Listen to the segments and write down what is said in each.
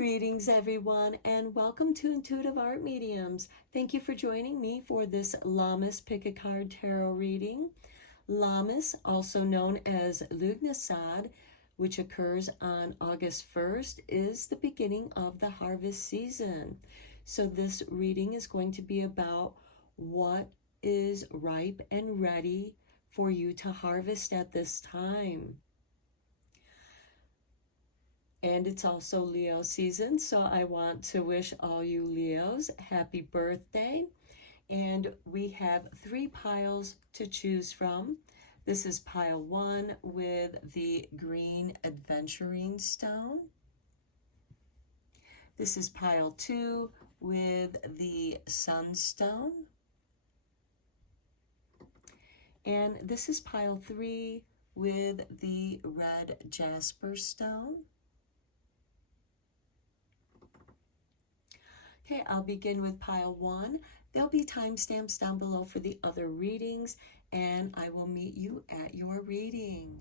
Greetings, everyone, and welcome to Intuitive Art Mediums. Thank you for joining me for this Lammas Pick a Card Tarot reading. Lammas, also known as Lugnasad, which occurs on August 1st, is the beginning of the harvest season. So this reading is going to be about what is ripe and ready for you to harvest at this time. And it's also Leo season, so I want to wish all you Leos happy birthday. And we have 3 piles to choose from. This is pile 1 with the green adventuring stone. This is pile 2 with the sunstone. And this is pile 3 with the red jasper stone. Okay, I'll begin with pile 1. There'll be timestamps down below for the other readings, and I will meet you at your reading.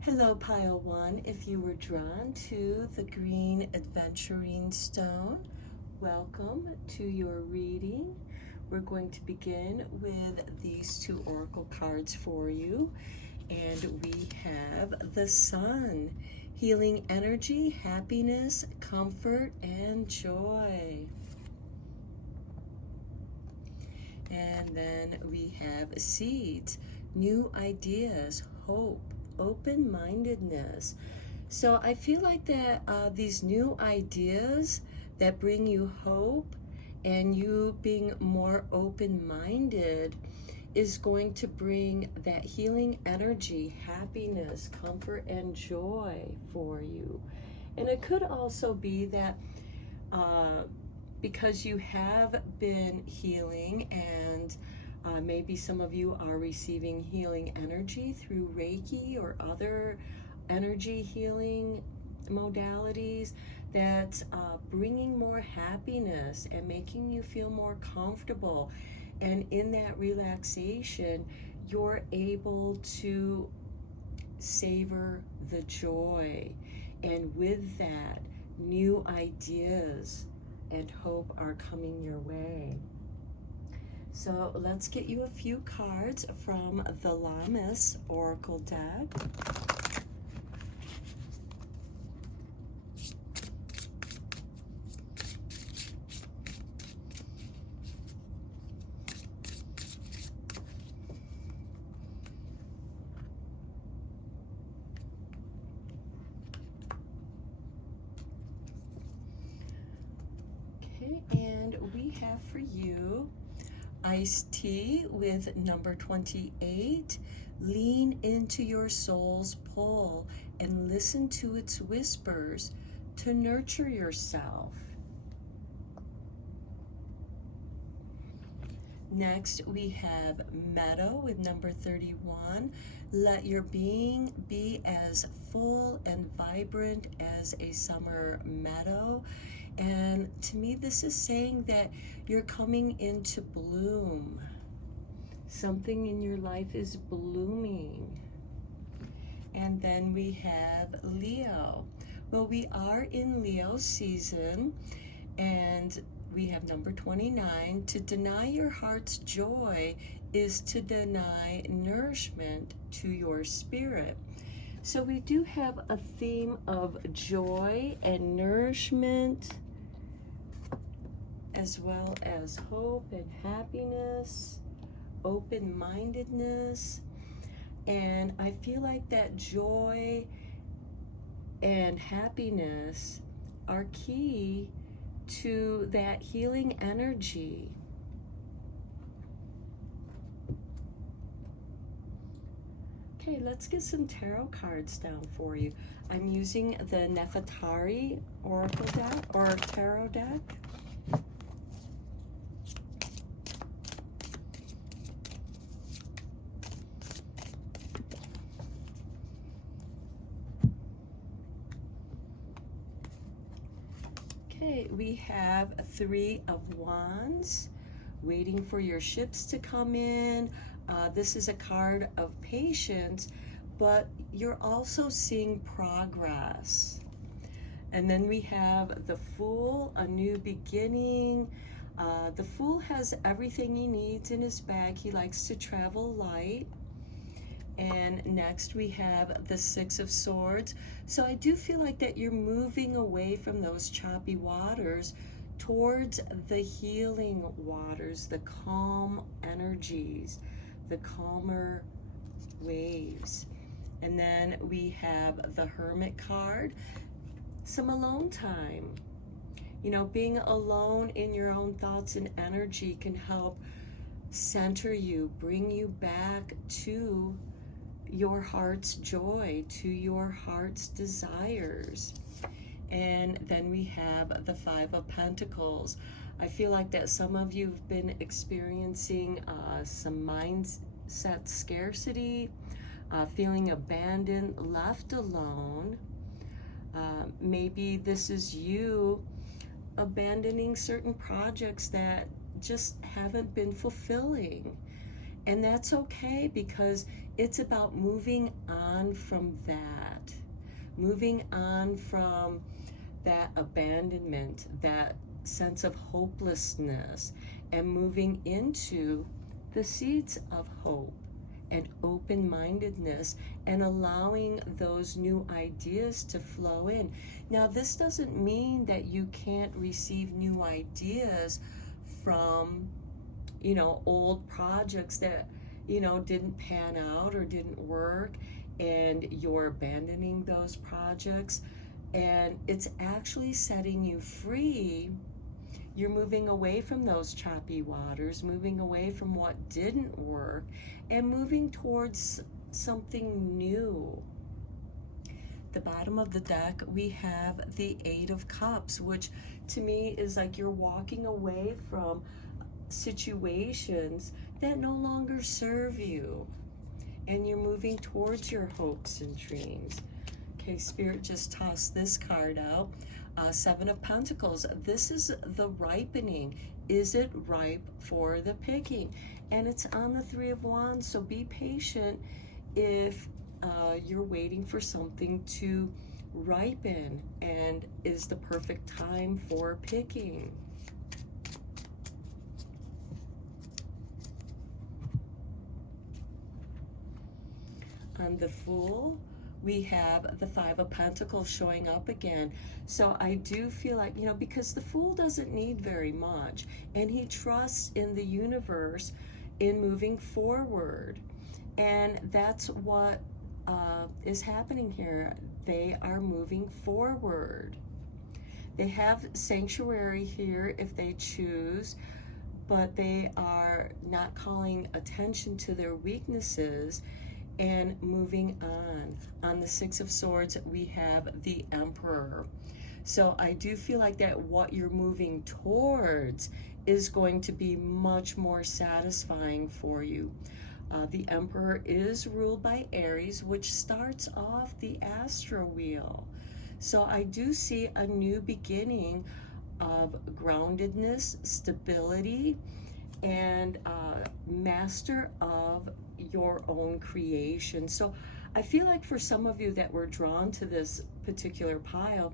Hello, pile 1. If you were drawn to the green adventuring stone, welcome to your reading. We're going to begin with these 2 oracle cards for you, and we have the Sun, healing energy, happiness, comfort, and joy. And then we have seeds, new ideas, hope, open-mindedness. So I feel like that these new ideas that bring you hope and you being more open-minded is going to bring that healing energy, happiness, comfort, and joy for you. And it could also be that because you have been healing, and maybe some of you are receiving healing energy through Reiki or other energy healing modalities, that's bringing more happiness and making you feel more comfortable. And in that relaxation, you're able to savor the joy. And with that, new ideas and hope are coming your way. So let's get you a few cards from the Lammas Oracle deck. And we have for you iced tea with number 28. Lean into your soul's pull and listen to its whispers to nurture yourself. Next, we have meadow with number 31. Let your being be as full and vibrant as a summer meadow. And to me, this is saying that you're coming into bloom. Something in your life is blooming. And then we have Leo. Well, we are in Leo season, and we have number 29. To deny your heart's joy is to deny nourishment to your spirit. So we do have a theme of joy and nourishment, as well as hope and happiness, open-mindedness. And I feel like that joy and happiness are key to that healing energy. Okay, let's get some tarot cards down for you. I'm using the Nefertari Oracle deck, or tarot deck. Okay, we have 3 of Wands, waiting for your ships to come in. This is a card of patience, but you're also seeing progress. And then we have the Fool, a new beginning. The Fool has everything he needs in his bag. He likes to travel light. And next we have the Six of Swords. So I do feel like that you're moving away from those choppy waters towards the healing waters, the calm energies, the calmer waves. And then we have the Hermit card, some alone time. You know, being alone in your own thoughts and energy can help center you, bring you back to your heart's joy, to your heart's desires. And then we have the Five of Pentacles. I feel like that some of you have been experiencing some mindset scarcity, feeling abandoned, left alone. Maybe this is you abandoning certain projects that just haven't been fulfilling. And that's okay, because it's about moving on from that. Moving on from that abandonment, that sense of hopelessness, and moving into the seeds of hope and open-mindedness, and allowing those new ideas to flow in. Now, this doesn't mean that you can't receive new ideas from, you know, old projects that, you know, didn't pan out or didn't work, and you're abandoning those projects, and it's actually setting you free. You're moving away from those choppy waters, moving away from what didn't work, and moving towards something new. The bottom of the deck, we have the Eight of Cups, which to me is like you're walking away from situations that no longer serve you, and you're moving towards your hopes and dreams. Okay, Spirit just tossed this card out. Seven of Pentacles. This is the ripening. Is it ripe for the picking? And it's on the Three of Wands, so be patient if you're waiting for something to ripen and is the perfect time for picking. On the Fool, we have the Five of Pentacles showing up again. So I do feel like, you know, because the Fool doesn't need very much, and he trusts in the universe in moving forward. And that's what is happening here. They are moving forward. They have sanctuary here if they choose, but they are not calling attention to their weaknesses and moving on. On the Six of Swords, we have the Emperor. So I do feel like that what you're moving towards is going to be much more satisfying for you. The Emperor is ruled by Aries, which starts off the astro wheel. So I do see a new beginning of groundedness, stability, and master of your own creation. So I feel like for some of you that were drawn to this particular pile,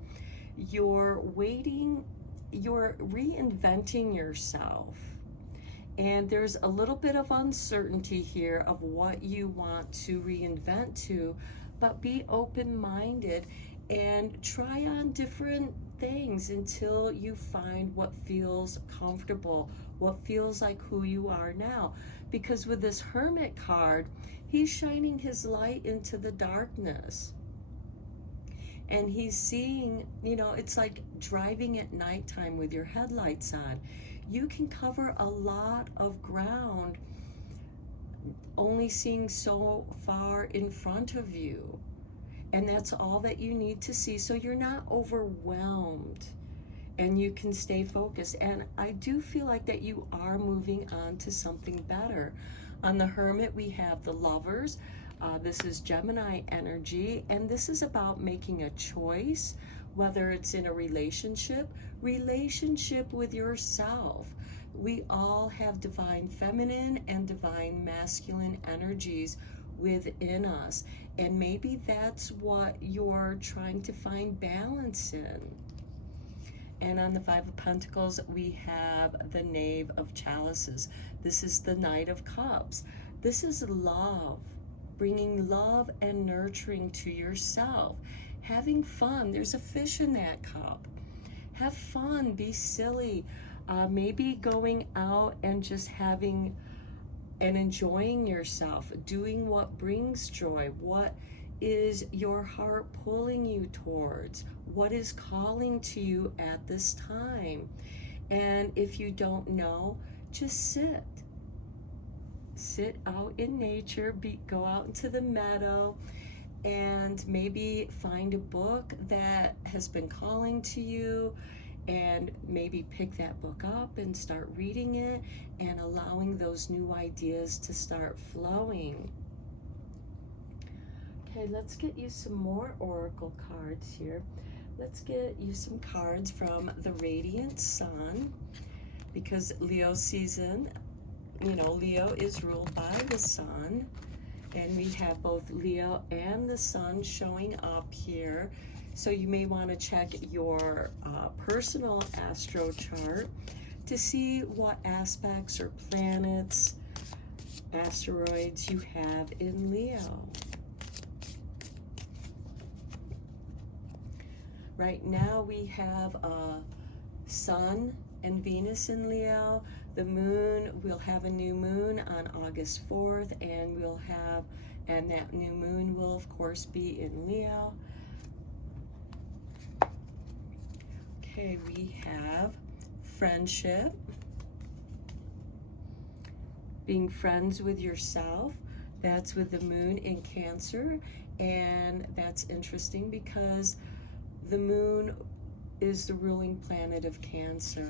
you're waiting, you're reinventing yourself. And there's a little bit of uncertainty here of what you want to reinvent to, but be open-minded and try on different things until you find what feels comfortable, what feels like who you are now. Because with this Hermit card, he's shining his light into the darkness. And he's seeing, you know, it's like driving at nighttime with your headlights on. You can cover a lot of ground only seeing so far in front of you. And that's all that you need to see, so you're not overwhelmed and you can stay focused. And I do feel like that you are moving on to something better. On the Hermit, we have the Lovers. This is Gemini energy, and this is about making a choice, whether it's in a relationship with yourself. We all have divine feminine and divine masculine energies within us, And maybe that's what you're trying to find balance in. And on the Five of Pentacles, we have the Knave of Chalices. This is the Knight of Cups. This is love, bringing love and nurturing to yourself, having fun. There's a fish in that cup. Have fun, be silly. Maybe going out and just having and enjoying yourself, doing what brings joy. What is your heart pulling you towards? What is calling to you at this time? And if you don't know, just sit out in nature, go out into the meadow, and maybe find a book that has been calling to you, and maybe pick that book up and start reading it and allowing those new ideas to start flowing. Okay, let's get you some more oracle cards here. Let's get you some cards from the Radiant Sun, because Leo season, Leo is ruled by the sun, and we have both Leo and the sun showing up here. So you may want to check your personal astro chart to see what aspects or planets, asteroids you have in Leo. Right now we have Sun and Venus in Leo. The moon, we'll have a new moon on August 4th, and that new moon will of course be in Leo. Okay, we have friendship, being friends with yourself. That's with the moon in Cancer, and that's interesting because the moon is the ruling planet of Cancer.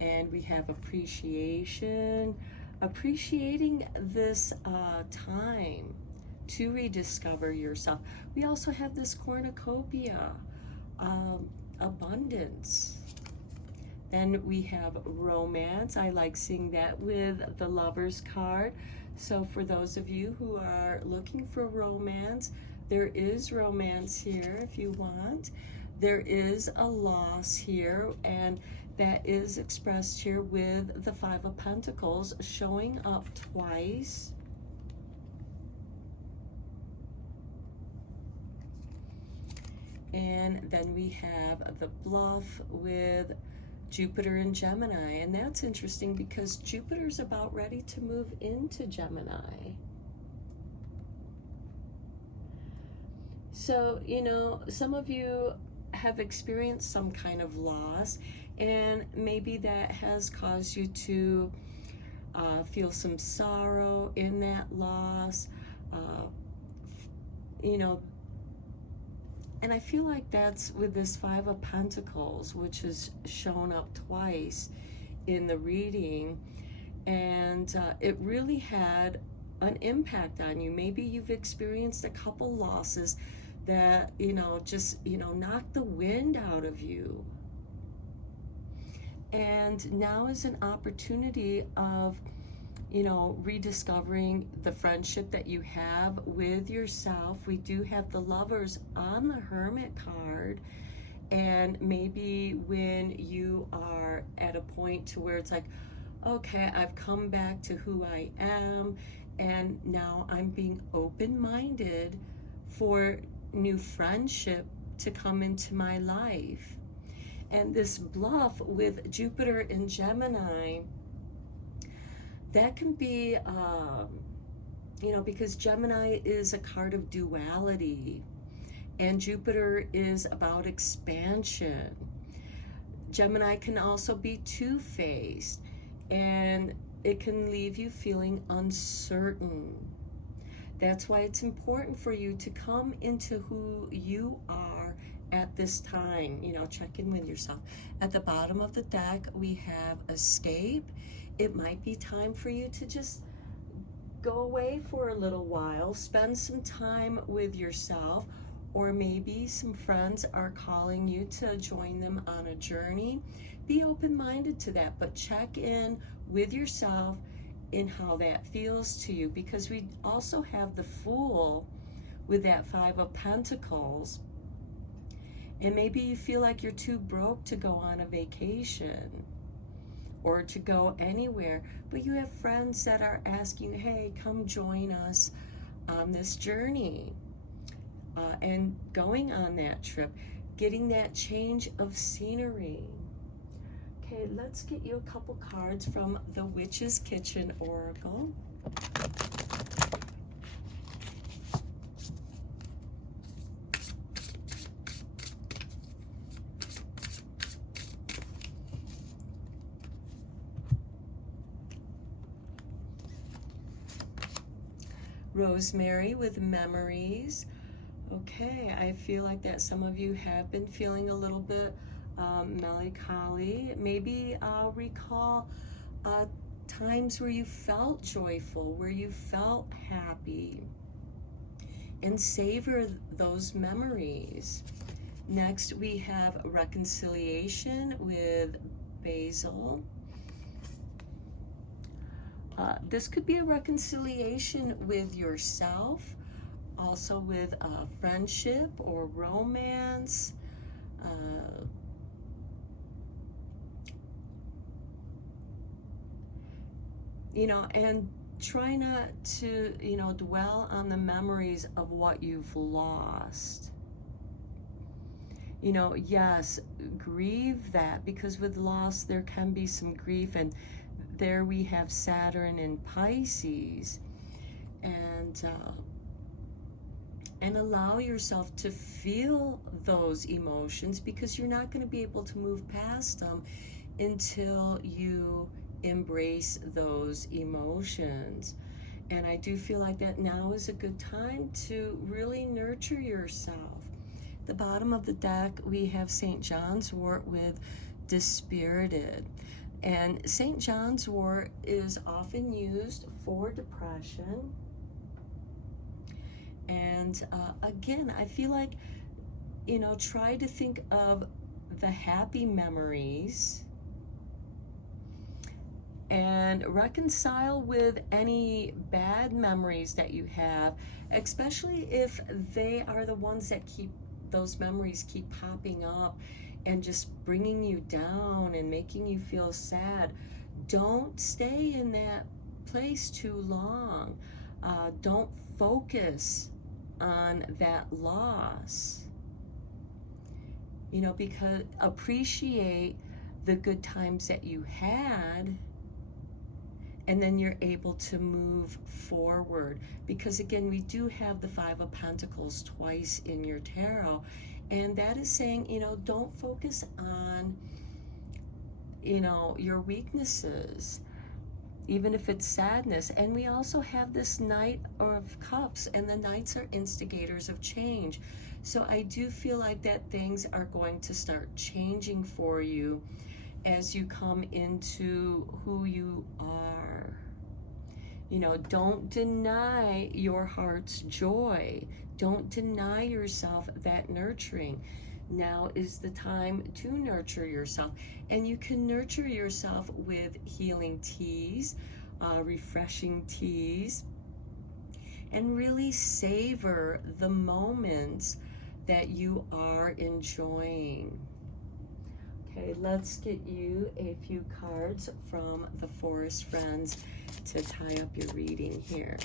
And we have appreciation, appreciating this time to rediscover yourself. We also have this cornucopia, abundance. Then we have romance. I like seeing that with the Lovers card. So for those of you who are looking for romance, there is romance here if you want. There is a loss here, and that is expressed here with the Five of Pentacles showing up twice. And then we have the Bluff with Jupiter and Gemini. And that's interesting because Jupiter's about ready to move into Gemini. So, some of you have experienced some kind of loss, and maybe that has caused you to feel some sorrow in that loss, and I feel like that's with this Five of Pentacles, which has shown up twice in the reading, and it really had an impact on you. Maybe you've experienced a couple losses that, knocked the wind out of you. And now is an opportunity of, rediscovering the friendship that you have with yourself. We do have the Lovers on the Hermit card. And maybe when you are at a point to where it's like, okay, I've come back to who I am, and now I'm being open-minded for new friendship to come into my life. And this Bluff with Jupiter in Gemini, that can be, because Gemini is a card of duality, and Jupiter is about expansion. Gemini can also be two-faced, and it can leave you feeling uncertain. That's why it's important for you to come into who you are at this time. Check in with yourself. At the bottom of the deck, we have escape. It might be time for you to just go away for a little while, spend some time with yourself, or maybe some friends are calling you to join them on a journey. Be open-minded to that, but check in with yourself in how that feels to you, because we also have the Fool with that Five of Pentacles. And maybe you feel like you're too broke to go on a vacation or to go anywhere, but you have friends that are asking, hey, come join us on this journey. And going on that trip, getting that change of scenery. Okay, let's get you a couple cards from the Witch's Kitchen Oracle. Rosemary with memories. Okay, I feel like that some of you have been feeling a little bit melancholy. Maybe recall times where you felt joyful, where you felt happy, and savor those memories. Next, we have reconciliation with Basil. This could be a reconciliation with yourself, also with friendship or romance. You know, and try not to, you know, dwell on the memories of what you've lost. You know, yes, grieve that, because with loss there can be some grief, and there we have Saturn in Pisces. And allow yourself to feel those emotions, because you're not going to be able to move past them until you embrace those emotions. And I do feel like that now is a good time to really nurture yourself. The bottom of the deck, we have St. John's wort with Dispirited. And St. John's wort is often used for depression. And again, I feel like, you know, try to think of the happy memories and reconcile with any bad memories that you have, especially if they are the ones that those memories keep popping up and just bringing you down and making you feel sad. Don't stay in that place too long. Don't focus on that loss. You know, because appreciate the good times that you had, and then you're able to move forward. Because again, we do have the Five of Pentacles twice in your tarot, and that is saying, you know, don't focus on, you know, your weaknesses, even if it's sadness. And we also have this Knight of Cups, and the Knights are instigators of change. So I do feel like that things are going to start changing for you as you come into who you are. You know, don't deny your heart's joy. Don't deny yourself that nurturing. Now is the time to nurture yourself. And you can nurture yourself with healing teas, refreshing teas, and really savor the moments that you are enjoying. Okay, let's get you a few cards from the Forest Friends to tie up your reading here.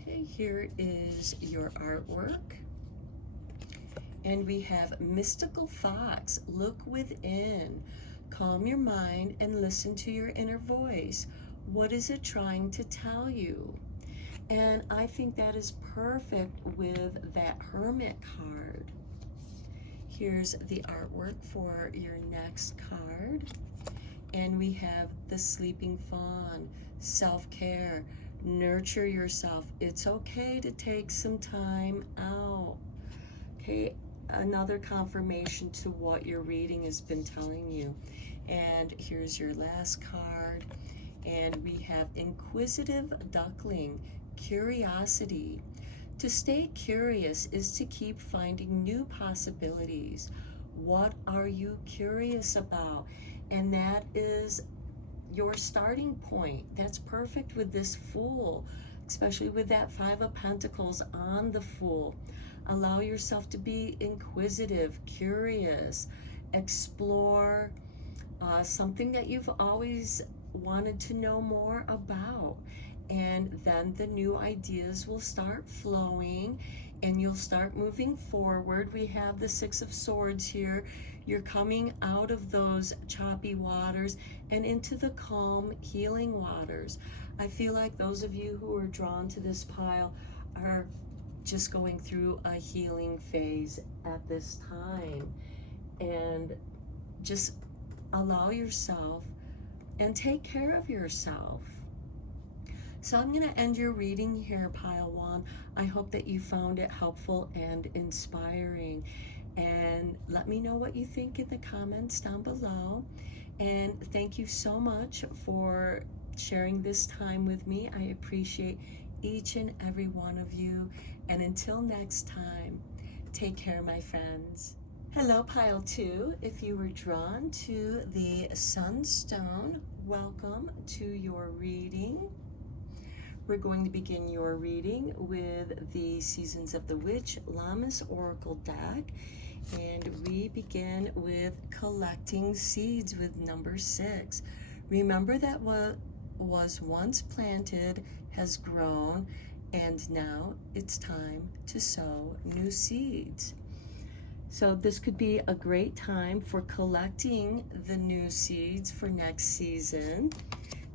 Okay, here is your artwork. And we have Mystical Fox, look within. Calm your mind and listen to your inner voice. What is it trying to tell you? And I think that is perfect with that Hermit card. Here's the artwork for your next card. And we have the Sleeping Fawn, self-care, nurture yourself. It's okay to take some time out. Okay, another confirmation to what your reading has been telling you. And here's your last card. And we have Inquisitive Duckling, curiosity. To stay curious is to keep finding new possibilities. What are you curious about? and that is your starting point. That's perfect with this Fool, especially with that Five of Pentacles on the Fool. Allow yourself to be inquisitive, curious, explore something that you've always wanted to know more about. And then the new ideas will start flowing and you'll start moving forward. We have the Six of Swords here. You're coming out of those choppy waters and into the calm, healing waters. I feel like those of you who are drawn to this pile are just going through a healing phase at this time. And just allow yourself and take care of yourself. So I'm going to end your reading here, Pile 1. I hope that you found it helpful and inspiring. And let me know what you think in the comments down below. And thank you so much for sharing this time with me. I appreciate each and every one of you. And until next time, take care, my friends. Hello, Pile 2. If you were drawn to the Sunstone, welcome to your reading. We're going to begin your reading with the Seasons of the Witch Lammas Oracle deck. And we begin with collecting seeds with number 6. Remember that what was once planted has grown, and now it's time to sow new seeds. So this could be a great time for collecting the new seeds for next season.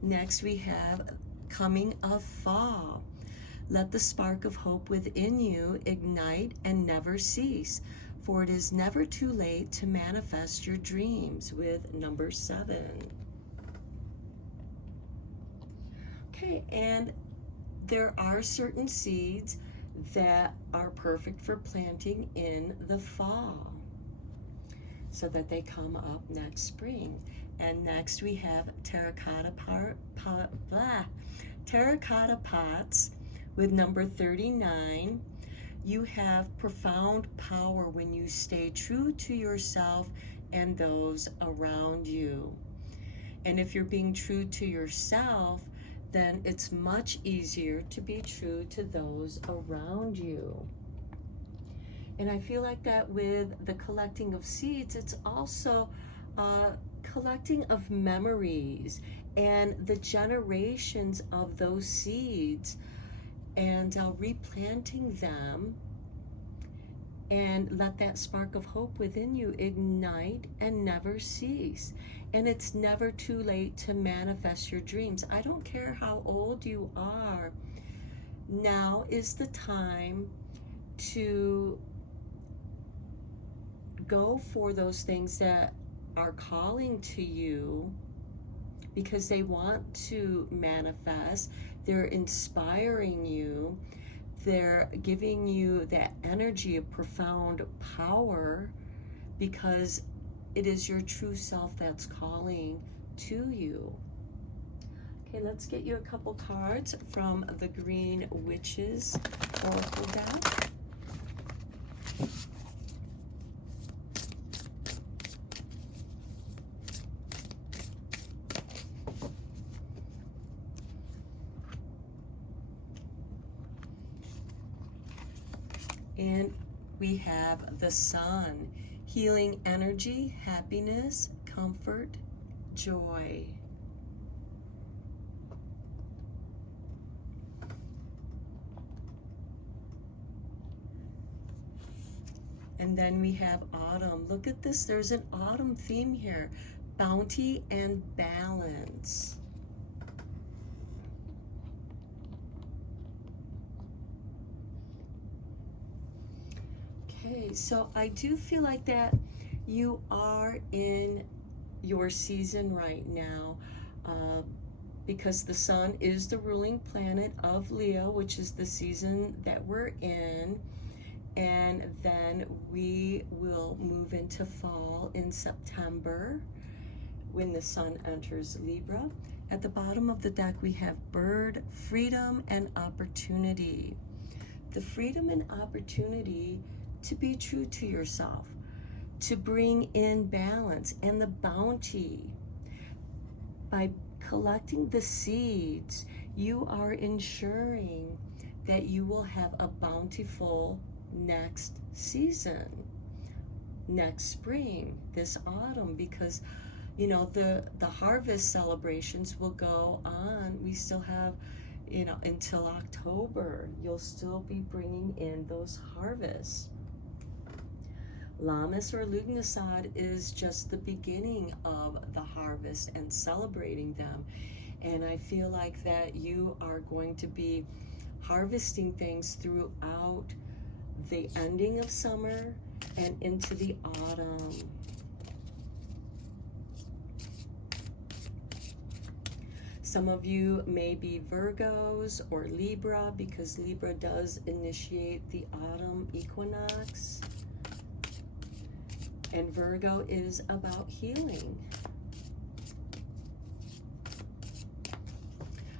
Next we have coming of fall. Let the spark of hope within you ignite and never cease, for it is never too late to manifest your dreams with number 7. Okay, and there are certain seeds that are perfect for planting in the fall so that they come up next spring. And next we have terracotta pots with number 39. You have profound power when you stay true to yourself and those around you. And if you're being true to yourself, then it's much easier to be true to those around you. And I feel like that with the collecting of seeds, it's also collecting of memories and the generations of those seeds, and replanting them, and let that spark of hope within you ignite and never cease. And it's never too late to manifest your dreams. I don't care how old you are. Now is the time to go for those things that are calling to you, because they want to manifest. They're inspiring you. They're giving you that energy of profound power, because it is your true self that's calling to you. Okay, let's get you a couple cards from the Green Witches Oracle deck. And we have the Sun, healing energy, happiness, comfort, joy. And then we have autumn. Look at this, there's an autumn theme here. Bounty and balance. Okay, so I do feel like that you are in your season right now, because the Sun is the ruling planet of Leo, which is the season that we're in. And then we will move into fall in September when the Sun enters Libra. At the bottom of the deck, we have bird, freedom, and opportunity. The freedom and opportunity to be true to yourself, to bring in balance, and the bounty by collecting the seeds, you are ensuring that you will have a bountiful next season, next spring, this autumn, because you know the harvest celebrations will go on. We still have, you know, until October. You'll still be bringing in those harvests. Lammas or Lugnasad is just the beginning of the harvest and celebrating them. And I feel like that you are going to be harvesting things throughout the ending of summer and into the autumn. Some of you may be Virgos or Libra, because Libra does initiate the autumn equinox. And Virgo is about healing.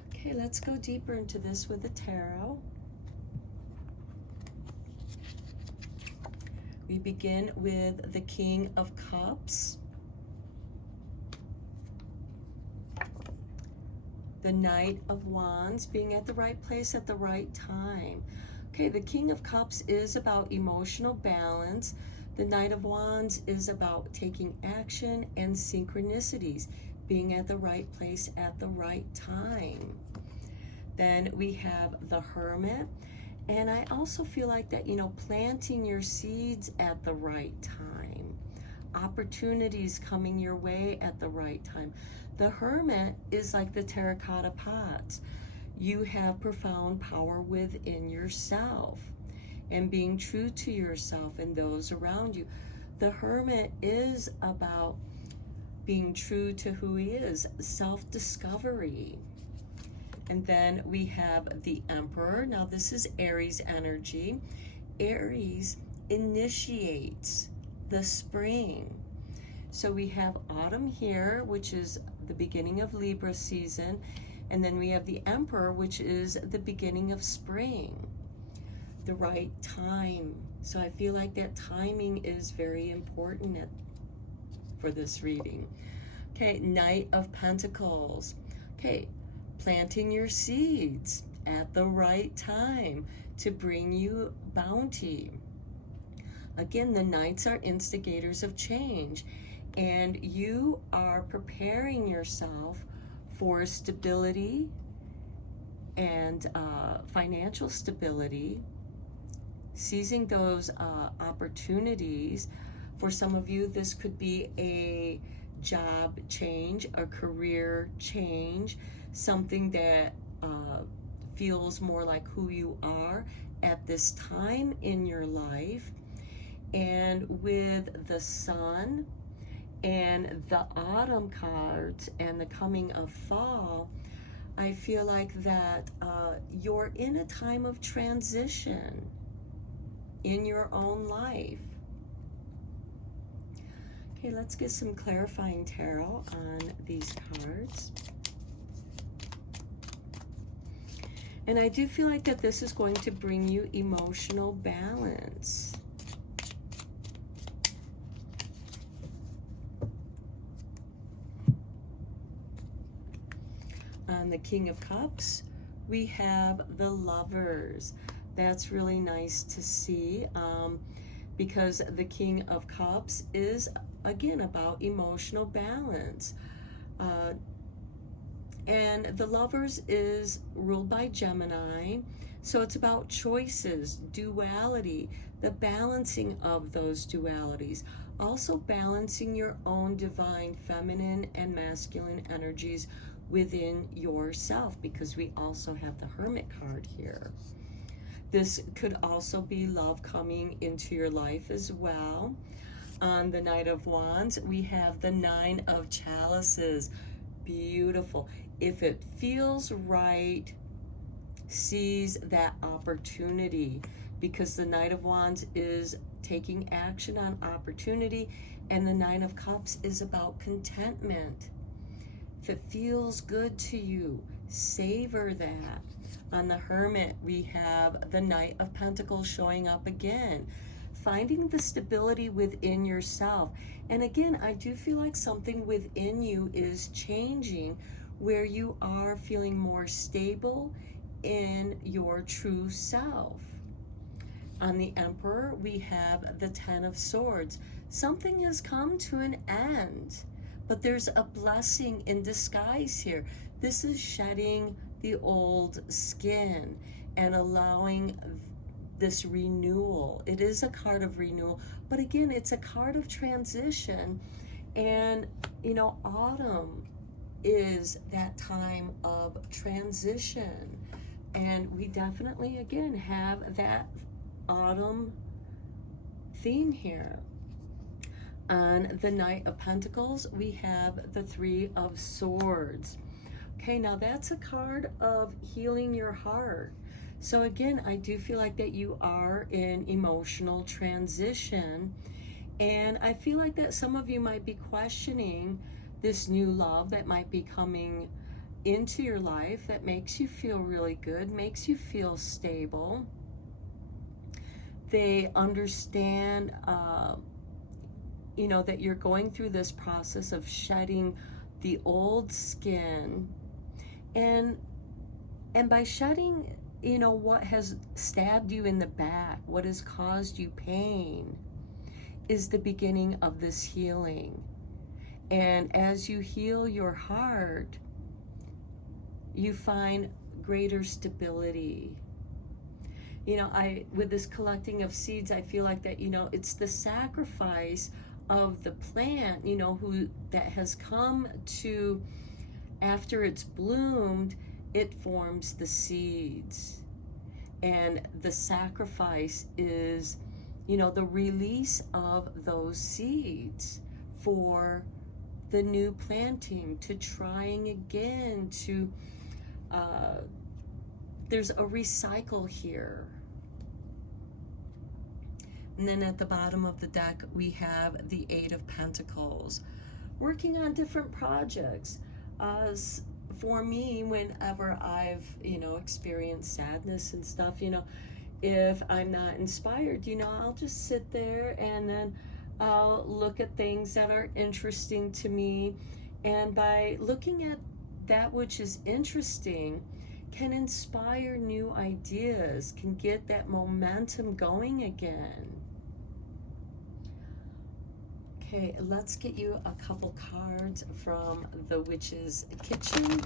Okay, let's go deeper into this with the tarot. We begin with the King of Cups, the Knight of Wands, being at the right place at the right time. Okay, the King of Cups is about emotional balance. The Knight of Wands is about taking action and synchronicities, being at the right place at the right time. Then we have the Hermit. And I also feel like that, you know, planting your seeds at the right time. Opportunities coming your way at the right time. The Hermit is like the terracotta pots. You have profound power within yourself and being true to yourself and those around you. The Hermit is about being true to who he is, self-discovery. And then we have the Emperor. Now this is Aries energy. Aries initiates the spring. So we have autumn here, which is the beginning of Libra season. And then we have the Emperor, which is the beginning of spring. The right time. So I feel like that timing is very important for this reading. Okay, Knight of Pentacles. Okay, planting your seeds at the right time to bring you bounty. Again, the Knights are instigators of change, and you are preparing yourself for stability and financial stability, seizing those opportunities. For some of you, this could be a job change, a career change, something that feels more like who you are at this time in your life. And with the Sun and the autumn cards and the coming of fall, I feel like that you're in a time of transition in your own life. Okay, let's get some clarifying tarot on these cards. And I do feel like that this is going to bring you emotional balance. On the King of Cups, we have the Lovers. That's really nice to see, because the King of Cups is, again, about emotional balance. And the Lovers is ruled by Gemini, so it's about choices, duality, the balancing of those dualities. Also balancing your own divine feminine and masculine energies within yourself, because we also have the Hermit card here. This could also be love coming into your life as well. On the Knight of Wands, we have the Nine of Chalices. Beautiful. If it feels right, seize that opportunity, because the Knight of Wands is taking action on opportunity, and the Nine of Cups is about contentment. If it feels good to you, savor that. On the Hermit, we have the Knight of Pentacles showing up again. finding the stability within yourself. And again, I do feel like something within you is changing, where you are feeling more stable in your true self. On the Emperor, we have the Ten of Swords. Something has come to an end, but there's a blessing in disguise here. This is shedding the old skin and allowing this renewal. It is a card of renewal, but again, it's a card of transition. And, you know, autumn is that time of transition. And we definitely, again, have that autumn theme here. On the Knight of Pentacles, we have the Three of Swords. Okay, now that's a card of healing your heart. So again, I do feel like that you are in emotional transition. And I feel like that some of you might be questioning this new love that might be coming into your life that makes you feel really good, makes you feel stable. They understand, you know, that you're going through this process of shedding the old skin. And by shedding, you know, what has stabbed you in the back, what has caused you pain, is the beginning of this healing. And as you heal your heart, you find greater stability. You know, with this collecting of seeds, I feel like that, you know, it's the sacrifice of the plant, you know, that has come to, after it's bloomed, it forms the seeds. And the sacrifice is, you know, the release of those seeds for the new planting, to trying again, to, there's a recycle here. And then at the bottom of the deck, we have the Eight of Pentacles. Working on different projects. For me, whenever I've, you know, experienced sadness and stuff, you know, if I'm not inspired, you know, I'll just sit there and then I'll look at things that are interesting to me. And by looking at that which is interesting, can inspire new ideas, can get that momentum going again. Okay, let's get you a couple cards from the Witch's Kitchen.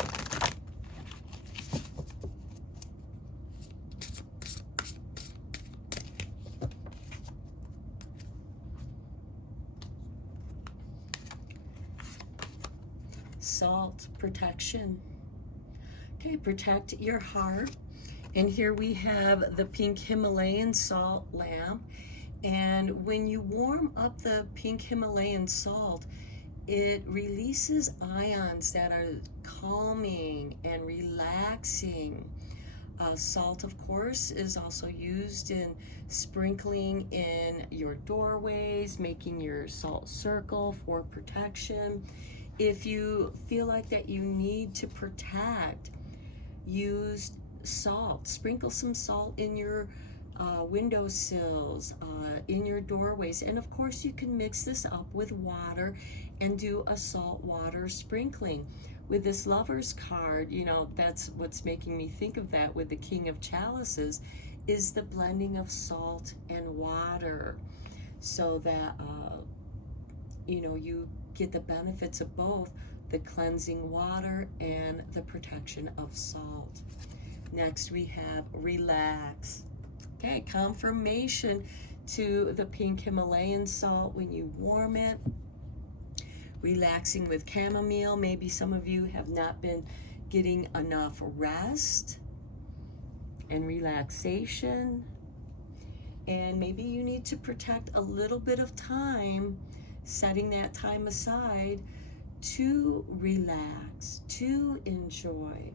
Salt, protection. Okay, protect your heart. And here we have the pink Himalayan salt lamp. And when you warm up the pink Himalayan salt, it releases ions that are calming and relaxing. Salt, of course, is also used in sprinkling in your doorways, making your salt circle for protection. If you feel like that you need to protect, use salt. Sprinkle some salt in your windowsills, in your doorways. And of course, you can mix this up with water and do a salt water sprinkling. With this Lover's card, you know, that's what's making me think of that with the King of Chalices, is the blending of salt and water, so that, you know, you get the benefits of both the cleansing water and the protection of salt. Next, we have relax. Okay, confirmation to the pink Himalayan salt when you warm it. Relaxing with chamomile. Maybe some of you have not been getting enough rest and relaxation. And maybe you need to protect a little bit of time, setting that time aside to relax, to enjoy.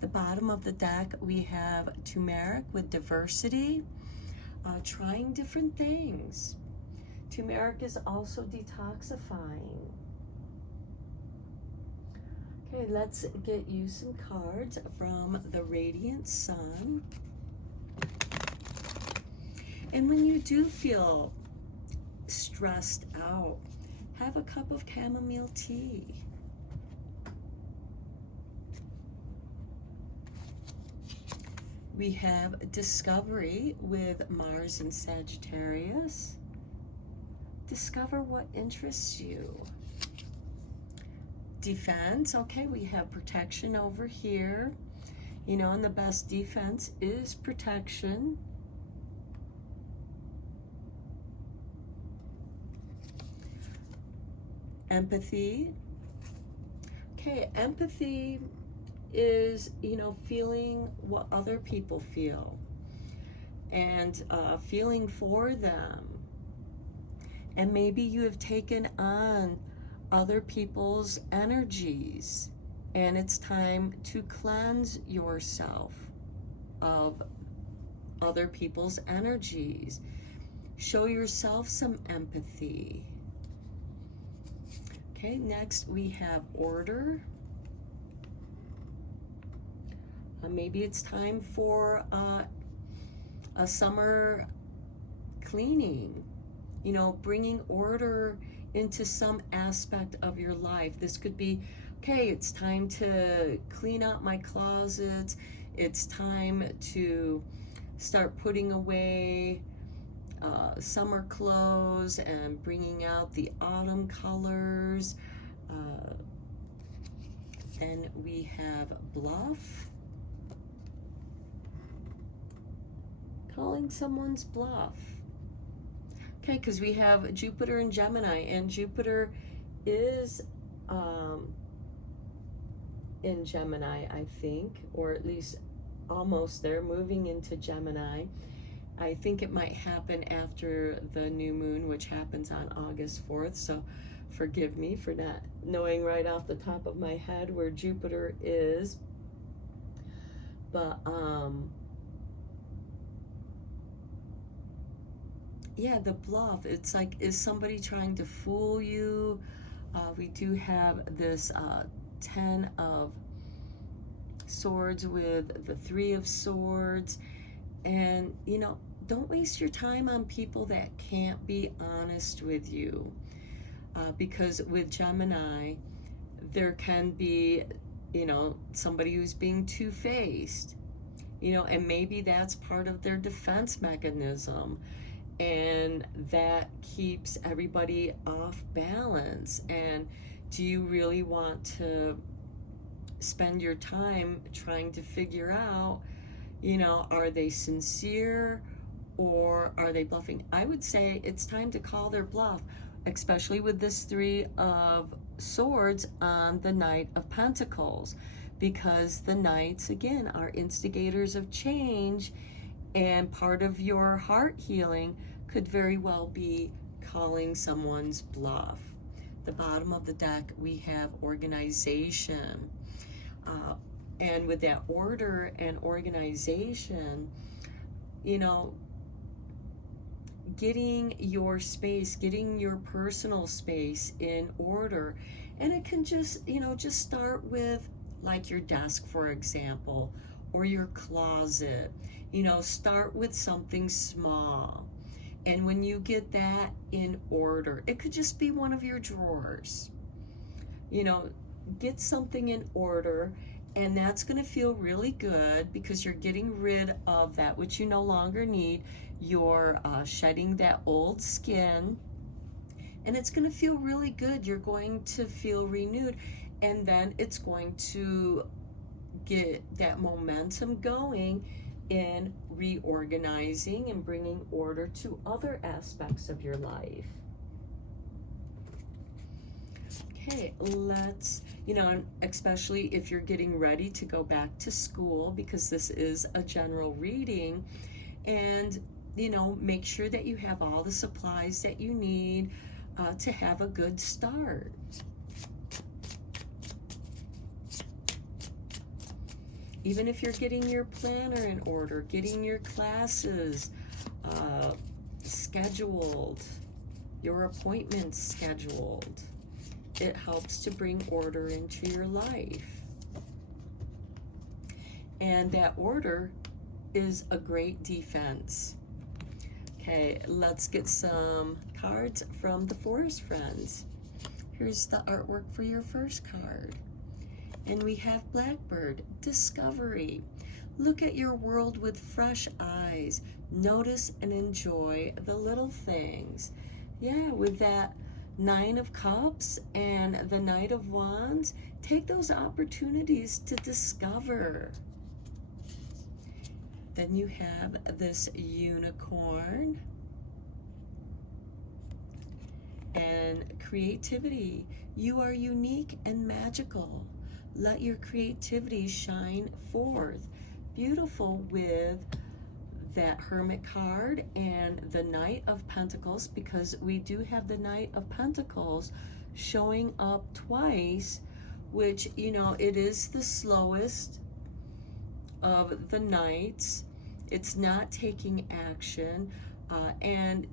The bottom of the deck, we have turmeric with diversity, trying different things. Turmeric is also detoxifying. Okay, let's get you some cards from the Radiant Sun. And when you do feel stressed out, have a cup of chamomile tea. We have discovery with Mars and Sagittarius. Discover what interests you. Defense, okay, we have protection over here. You know, and the best defense is protection. Empathy. Okay, empathy is, you know, feeling what other people feel and feeling for them. And maybe you have taken on other people's energies, and it's time to cleanse yourself of other people's energies. Show yourself some empathy. Okay, next we have order. Maybe it's time for a summer cleaning, you know, bringing order into some aspect of your life. This could be, okay, it's time to clean out my closets. It's time to start putting away summer clothes and bringing out the autumn colors. Then we have bluff. Calling someone's bluff. Okay, because we have Jupiter and Gemini, and Jupiter is in Gemini, I think, or at least almost there, moving into Gemini. I think it might happen after the new moon, which happens on August 4th, so forgive me for not knowing right off the top of my head where Jupiter is. But yeah, the bluff, it's like, is somebody trying to fool you? We do have this 10 of Swords with the 3 of Swords. And, you know, don't waste your time on people that can't be honest with you. Because with Gemini, there can be, you know, somebody who's being two-faced. You know, and maybe that's part of their defense mechanism. And that keeps everybody off balance. And do you really want to spend your time trying to figure out, you know, are they sincere or are they bluffing? I would say it's time to call their bluff, especially with this 3 of Swords on the Knight of Pentacles, because the Knights, again, are instigators of change, and part of your heart healing could very well be calling someone's bluff. The bottom of the deck, we have organization. And with that order and organization, you know, getting your space, getting your personal space in order. And it can just, you know, just start with like your desk, for example, or your closet. You know, start with something small. And when you get that in order, it could just be one of your drawers. You know, get something in order, and that's going to feel really good because you're getting rid of that which you no longer need. You're shedding that old skin, and it's going to feel really good. You're going to feel renewed, and then it's going to get that momentum going in reorganizing and bringing order to other aspects of your life. Okay, let's, you know, especially if you're getting ready to go back to school, because this is a general reading, and, you know, make sure that you have all the supplies that you need to have a good start. Even if you're getting your planner in order, getting your classes scheduled, your appointments scheduled, it helps to bring order into your life. And that order is a great defense. Okay, let's get some cards from the Forest Friends. Here's the artwork for your first card. And we have Blackbird, Discovery. Look at your world with fresh eyes. Notice and enjoy the little things. Yeah, with that Nine of Cups and the Knight of Wands, take those opportunities to discover. Then you have this Unicorn and creativity. You are unique and magical. Let your creativity shine forth. Beautiful with that Hermit card and the Knight of Pentacles, because we do have the Knight of Pentacles showing up twice, which, you know, it is the slowest of the knights. It's not taking action, and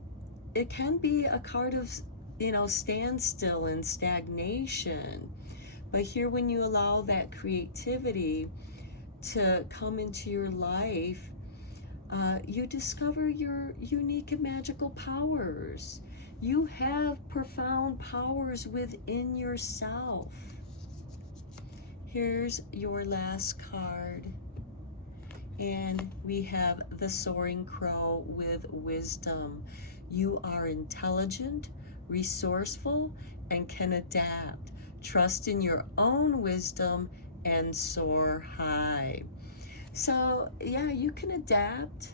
it can be a card of, you know, standstill and stagnation. But here, when you allow that creativity to come into your life, you discover your unique and magical powers. You have profound powers within yourself. Here's your last card. And we have the Soaring Crow with Wisdom. You are intelligent, resourceful, and can adapt. Trust in your own wisdom and soar high. So, yeah, you can adapt.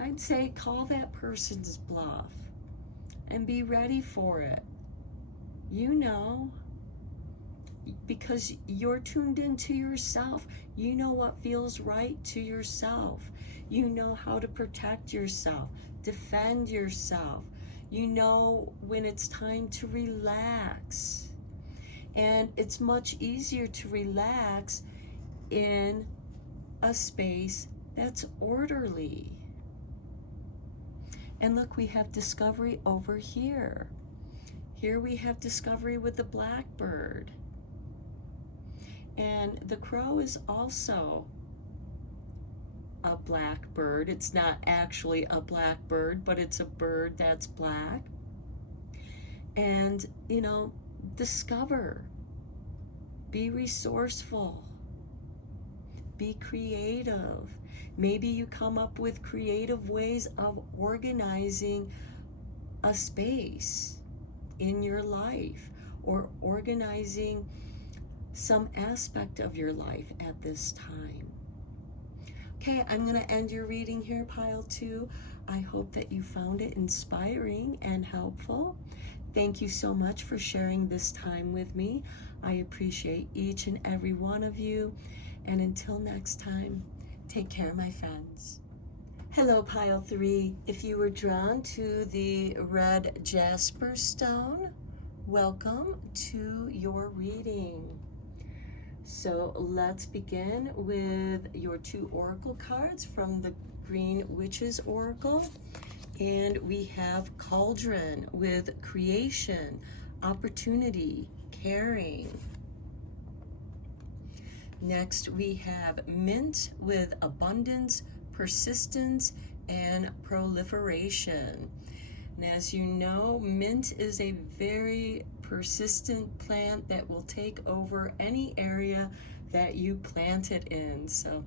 I'd say call that person's bluff and be ready for it. You know, because you're tuned into yourself. You know what feels right to yourself. You know how to protect yourself, defend yourself. You know when it's time to relax. And it's much easier to relax in a space that's orderly. And look, we have discovery over here. Here we have discovery with the Blackbird. And the crow is also a blackbird. It's not actually a blackbird, but it's a bird that's black. And, you know, discover. Be resourceful. Be creative. Maybe you come up with creative ways of organizing a space in your life, or organizing some aspect of your life at this time. Okay, I'm going to end your reading here, Pile 2. I hope that you found it inspiring and helpful. Thank you so much for sharing this time with me. I appreciate each and every one of you. And until next time, take care, my friends. Hello, Pile 3. If you were drawn to the red jasper stone, welcome to your reading. So let's begin with your 2 oracle cards from the Green Witch's Oracle. And we have Cauldron with creation, opportunity, caring. Next, we have Mint with abundance, persistence, and proliferation. And as you know, mint is a very persistent plant that will take over any area that you plant it in. So,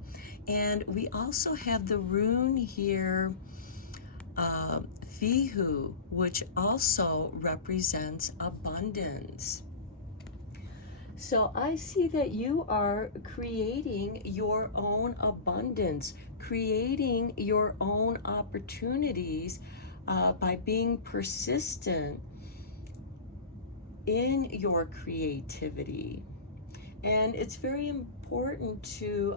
and we also have the rune here, Fihu, which also represents abundance. So I see that you are creating your own abundance, creating your own opportunities by being persistent in your creativity. And it's very important to,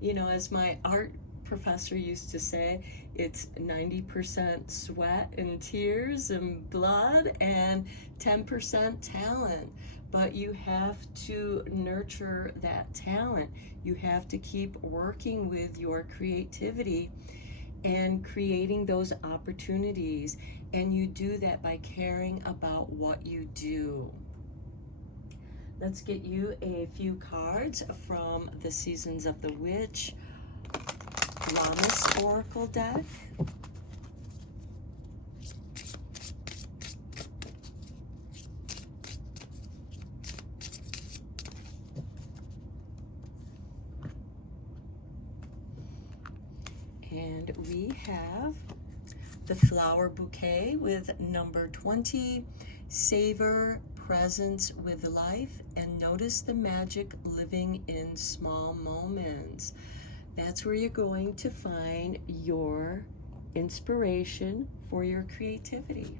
you know, as my art professor used to say, it's 90% sweat and tears and blood and 10% talent. But you have to nurture that talent. You have to keep working with your creativity and creating those opportunities. And you do that by caring about what you do. Let's get you a few cards from the Seasons of the Witch Lammas Oracle deck. And we have the flower bouquet with number 20, savor presence with life and notice the magic living in small moments. That's where you're going to find your inspiration for your creativity.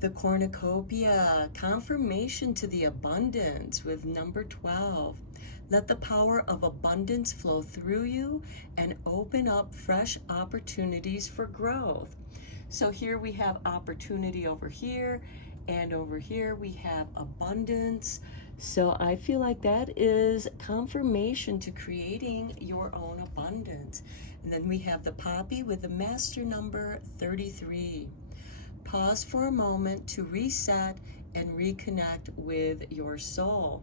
The cornucopia, confirmation to the abundance with number 12. Let the power of abundance flow through you and open up fresh opportunities for growth. So here we have opportunity over here, and over here we have abundance. So I feel like that is confirmation to creating your own abundance. And then we have the poppy with the master number 33. Pause for a moment to reset and reconnect with your soul.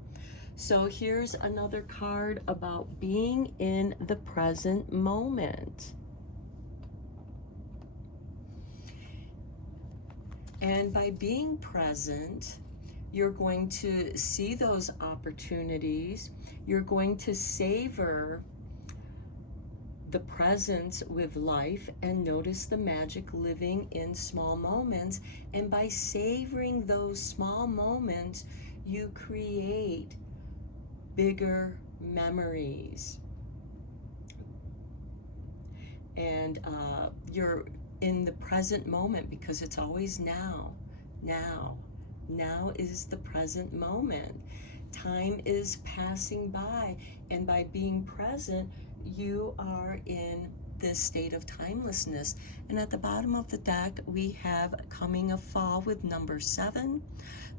So here's another card about being in the present moment. And by being present, you're going to see those opportunities. You're going to savor the presence with life and notice the magic living in small moments. And by savoring those small moments, you create bigger memories. And you're in the present moment because it's always now. Now is the present moment. Time is passing by, and by being present, you are in this state of timelessness. And at the bottom of the deck, we have coming of fall with number 7.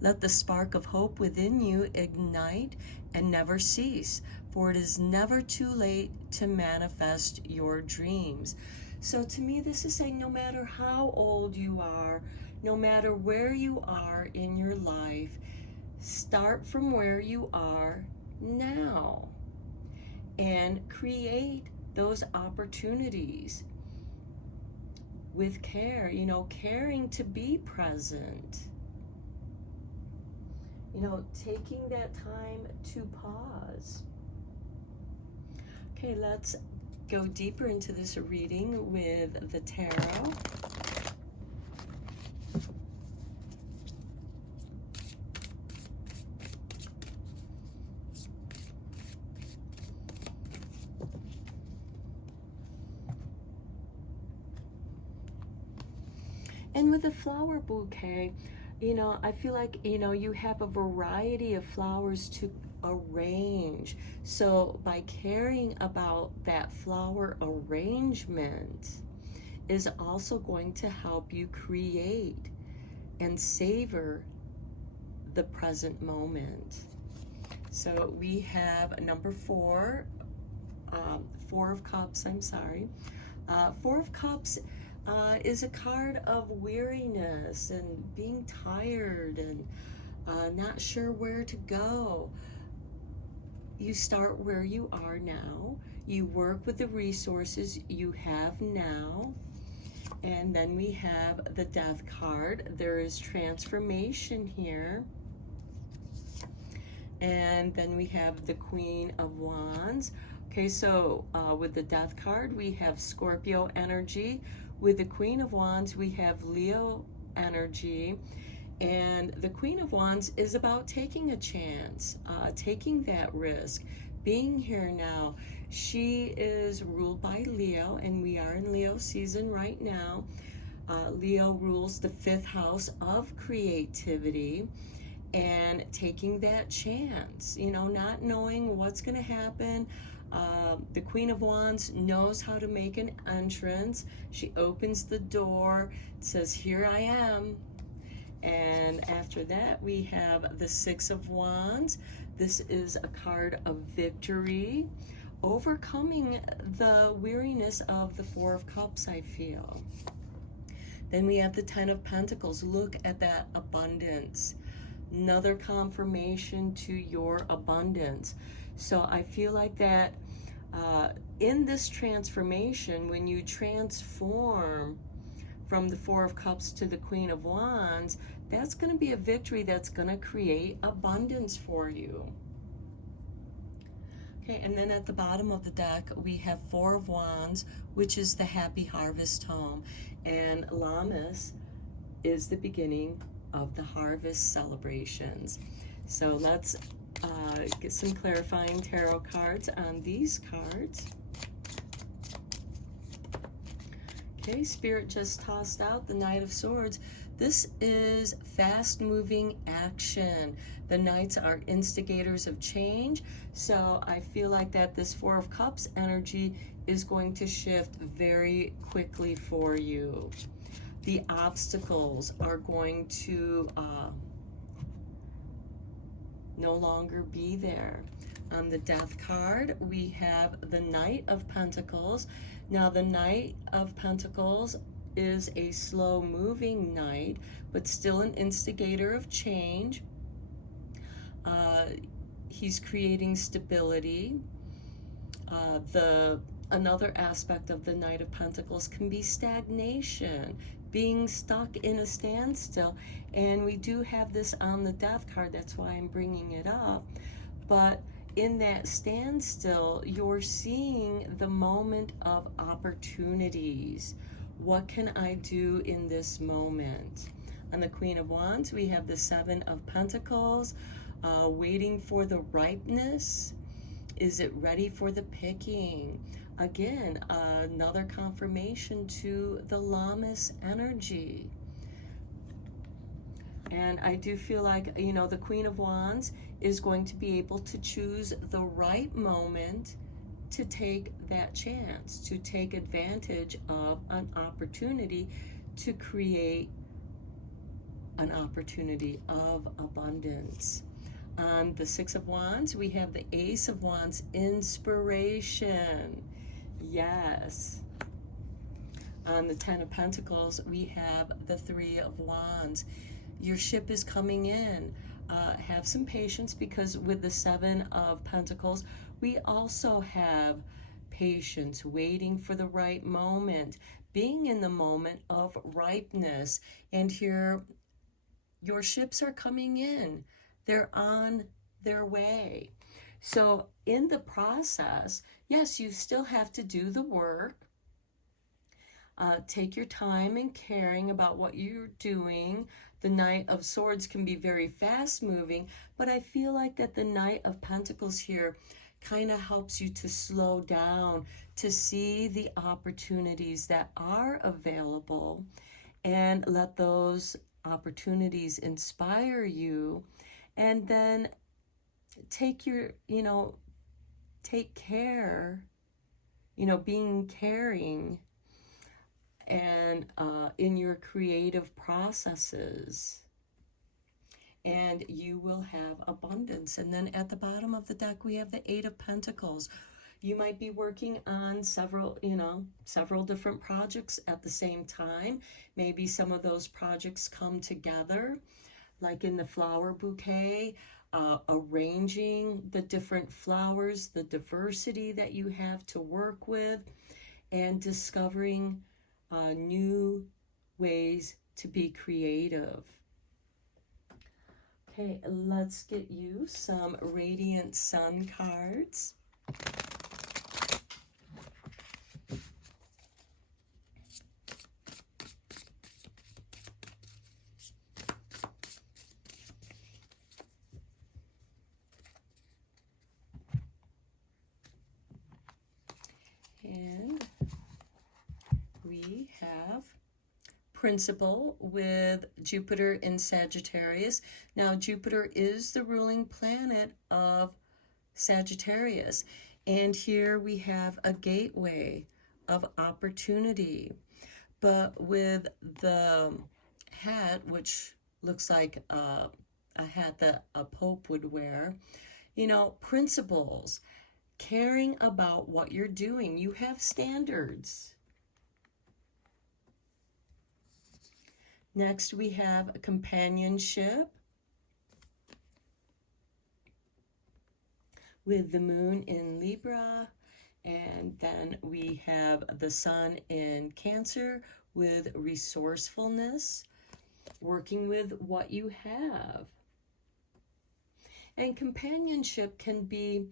Let the spark of hope within you ignite and never cease, for it is never too late to manifest your dreams. So to me, this is saying no matter how old you are, no matter where you are in your life, start from where you are now and create those opportunities with care, caring to be present, taking that time to pause. Okay, let's go deeper into this reading with the tarot. And with the flower bouquet, I feel like, you have a variety of flowers to arrange. So by caring about that flower arrangement is also going to help you create and savor the present moment. So we have number 4, 4 of Cups, I'm sorry. 4 of Cups is a card of weariness and being tired and not sure where to go. You start where you are now. You work with the resources you have now. And then we have the Death card. There is transformation here. And then we have the Queen of Wands. Okay, so with the Death card, we have Scorpio energy. With the Queen of Wands, we have Leo energy. And the Queen of Wands is about taking a chance, taking that risk, being here now. She is ruled by Leo, and we are in Leo season right now. Leo rules the 5th house of creativity and taking that chance, not knowing what's going to happen. The Queen of Wands knows how to make an entrance. She opens the door, says, "Here I am." And after that, we have the 6 of Wands. This is a card of victory, overcoming the weariness of the 4 of Cups, I feel. Then we have the 10 of Pentacles. Look at that abundance. Another confirmation to your abundance. So I feel like that In this transformation, when you transform from the Four of Cups to the Queen of Wands, that's going to be a victory that's going to create abundance for you. Okay, and then at the bottom of the deck, we have Four of Wands, which is the happy harvest home. And Lammas is the beginning of the harvest celebrations. So let's get some clarifying tarot cards on these cards. Okay, Spirit just tossed out the Knight of Swords. This is fast-moving action. The Knights are instigators of change, so I feel like that this Four of Cups energy is going to shift very quickly for you. The obstacles are going to no longer be there. On the Death card, we have the Knight of Pentacles. Now, the Knight of Pentacles is a slow-moving knight, but still an instigator of change. He's creating stability. Another aspect of the Knight of Pentacles can be stagnation, being stuck in a standstill. And we do have this on the Death card, that's why I'm bringing it up. But in that standstill, you're seeing the moment of opportunities. What can I do in this moment? On the Queen of Wands, we have the Seven of Pentacles, waiting for the ripeness. Is it ready for the picking? Again, another confirmation to the Lammas energy. And I do feel like, you know, the Queen of Wands is going to be able to choose the right moment to take that chance, to take advantage of an opportunity to create an opportunity of abundance. On the Six of Wands, we have the Ace of Wands, inspiration. Yes. On the Ten of Pentacles, we have the Three of Wands. Your ship is coming in. Have some patience, because with the Seven of Pentacles, we also have patience, waiting for the right moment, being in the moment of ripeness. And here, your ships are coming in. They're on their way. So in the process, yes, you still have to do the work. Take your time in caring about what you're doing. The Knight of Swords can be very fast moving, but I feel like that the Knight of Pentacles here kind of helps you to slow down, to see the opportunities that are available, and let those opportunities inspire you. And then take your, take care, being caring and in your creative processes, and you will have abundance. And then at the bottom of the deck, we have the Eight of Pentacles. You might be working on several different projects at the same time. Maybe some of those projects come together, like in the flower bouquet, arranging the different flowers, the diversity that you have to work with, and discovering new ways to be creative. Okay, let's get you some Radiant Sun cards. And we have Principle with Jupiter in Sagittarius. Now, Jupiter is the ruling planet of Sagittarius. And here we have a gateway of opportunity. But with the hat, which looks like a hat that a pope would wear, principles, caring about what you're doing. You have standards. Next, we have a companionship with the moon in Libra And then we have the Sun in Cancer with resourcefulness, working with what you have. And companionship can be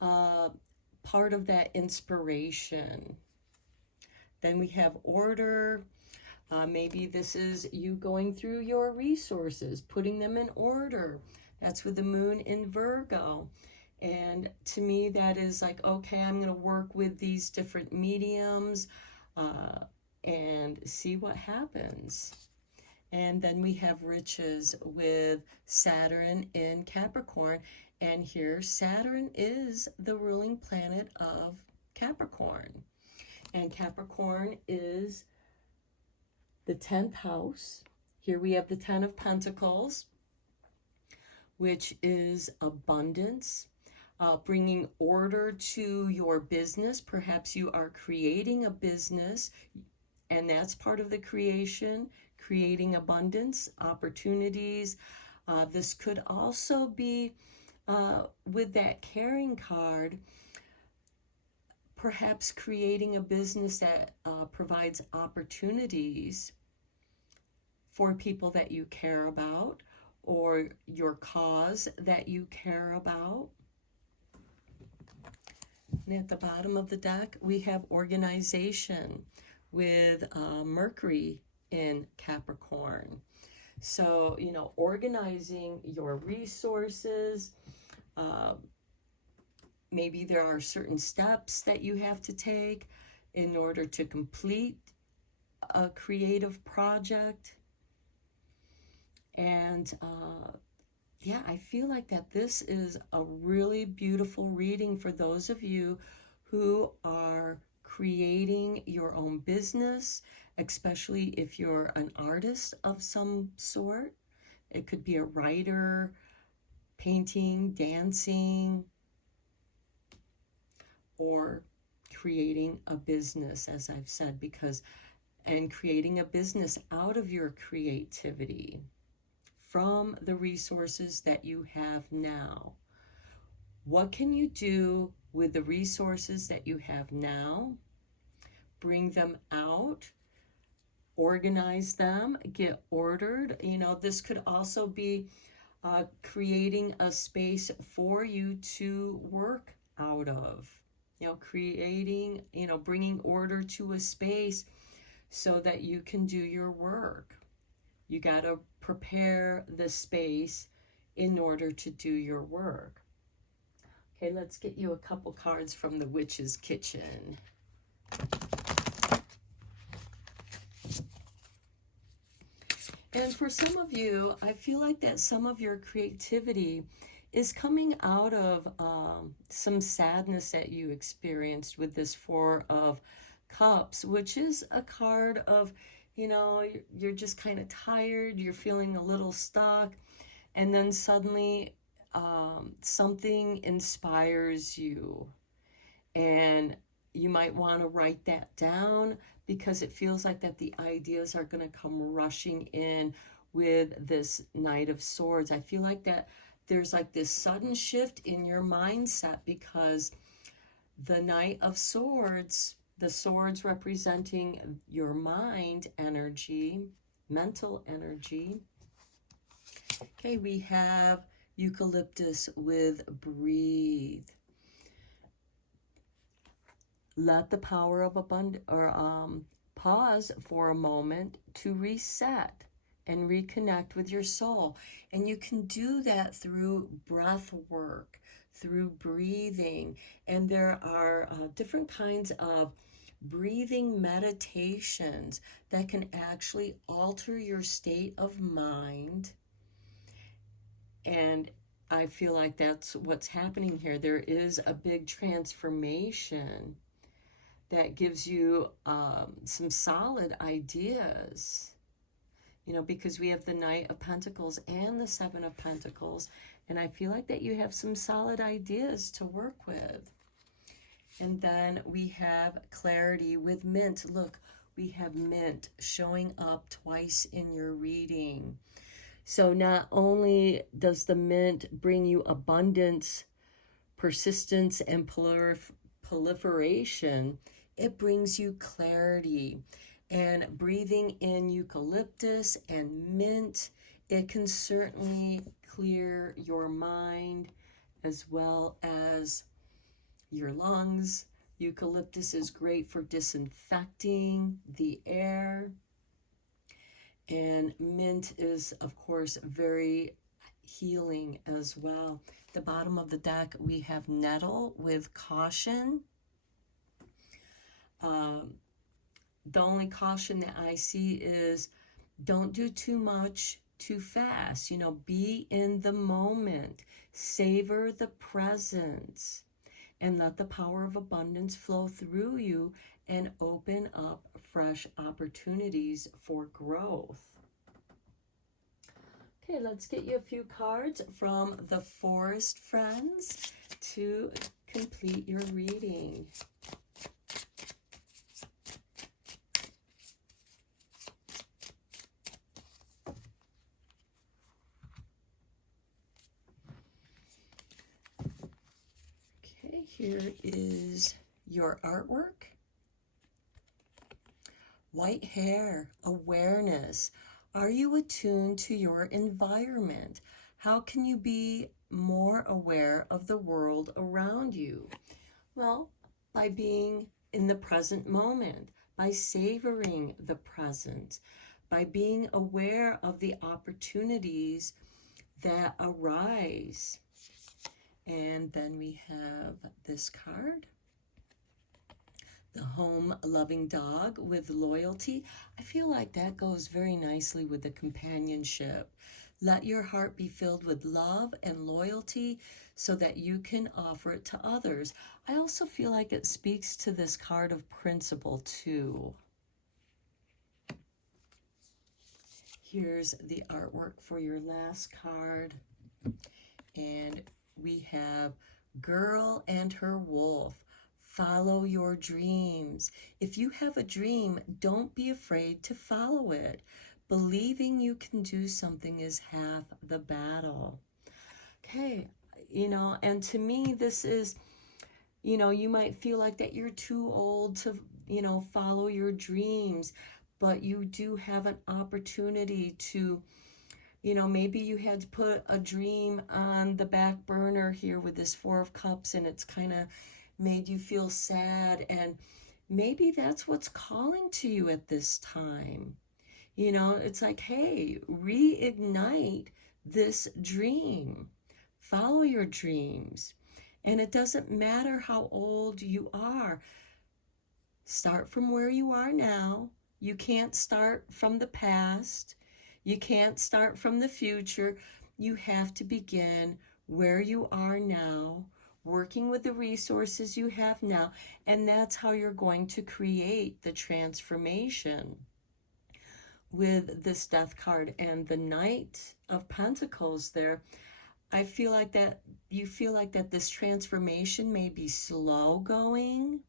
part of that inspiration. Then we have order. Maybe this is you going through your resources, putting them in order. That's with the Moon in Virgo. And to me, that is like, okay, I'm going to work with these different mediums and see what happens. And then we have riches with Saturn in Capricorn. And here, Saturn is the ruling planet of Capricorn. And Capricorn is the 10th house. Here we have the 10 of Pentacles, which is abundance, bringing order to your business. Perhaps you are creating a business, and that's part of the creation, creating abundance, opportunities. This could also be with that caring card, perhaps creating a business that provides opportunities for people that you care about or your cause that you care about. And at the bottom of the deck, we have organization with Mercury in Capricorn. So, you know, organizing your resources. Maybe there are certain steps that you have to take in order to complete a creative project. And yeah, I feel like that this is a really beautiful reading for those of you who are creating your own business, especially if you're an artist of some sort. It could be a writer, painting, dancing, or creating a business, as I've said, and creating a business out of your creativity from the resources that you have now. What can you do with the resources that you have now? Bring them out, organize them, get ordered. You know, this could also be creating a space for you to work out of. You know, creating, you know, bringing order to a space so that you can do your work. You got to prepare the space in order to do your work. Okay, let's get you a couple cards from the Witch's Kitchen. And for some of you, I feel like that some of your creativity is coming out of some sadness that you experienced with this Four of Cups, which is a card of, you know, you're just kind of tired, you're feeling a little stuck, and then suddenly something inspires you, and you might want to write that down because it feels like that the ideas are going to come rushing in with this Knight of Swords. I feel like that there's like this sudden shift in your mindset because the Knight of Swords, the swords representing your mind energy, mental energy. Okay, we have Eucalyptus with Breathe. Let the power of abundance, or pause for a moment to reset and reconnect with your soul. And you can do that through breath work, through breathing. And there are different kinds of breathing meditations that can actually alter your state of mind. And I feel like that's what's happening here. There is a big transformation that gives you some solid ideas, you know, because we have the Knight of Pentacles and the Seven of Pentacles, and I feel like that you have some solid ideas to work with. And then we have Clarity with Mint. Look, we have Mint showing up twice in your reading. So not only does the Mint bring you abundance, persistence, and proliferation, it brings you clarity. And breathing in eucalyptus and mint, it can certainly clear your mind as well as your lungs. Eucalyptus is great for disinfecting the air. And mint is, of course, very healing as well. The bottom of the deck, we have nettle with caution. The only caution that I see is don't do too much too fast. You know, be in the moment. Savor the present. And let the power of abundance flow through you and open up fresh opportunities for growth. Okay, let's get you a few cards from the Forest Friends to complete your reading. Okay, here is your artwork. White hair, awareness. Are you attuned to your environment? How can you be more aware of the world around you? Well, by being in the present moment, by savoring the present, by being aware of the opportunities that arise. And then we have this card. The home-loving dog with loyalty. I feel like that goes very nicely with the companionship. Let your heart be filled with love and loyalty so that you can offer it to others. I also feel like it speaks to this card of principle too. Here's the artwork for your last card. And we have Girl and Her Wolf. Follow your dreams. If you have a dream, don't be afraid to follow it. Believing you can do something is half the battle. Okay, you know, and to me, this is, you know, you might feel like that you're too old to, you know, follow your dreams, but you do have an opportunity to, you know, maybe you had to put a dream on the back burner here with this Four of Cups, and it's kind of made you feel sad, and maybe that's what's calling to you at this time. You know, it's like, hey, reignite this dream. Follow your dreams. And it doesn't matter how old you are. Start from where you are now. You can't start from the past. You can't start from the future. You have to begin where you are now, working with the resources you have now, and that's how you're going to create the transformation. With this Death card and the Knight of Pentacles there, I feel like that you feel like that this transformation may be slow going,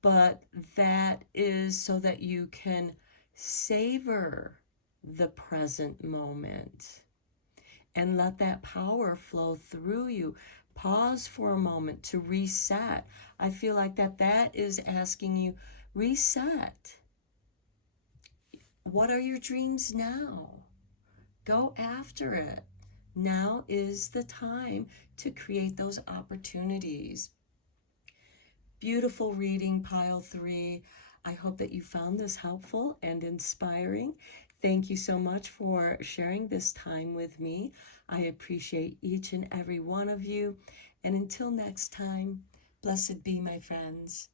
but that is so that you can savor the present moment and let that power flow through you. Pause for a moment to reset. I feel like that is asking you, reset. What are your dreams now? Go after it. Now is the time to create those opportunities. Beautiful reading, pile 3. I hope that you found this helpful and inspiring. Thank you so much for sharing this time with me. I appreciate each and every one of you. And until next time, blessed be, my friends.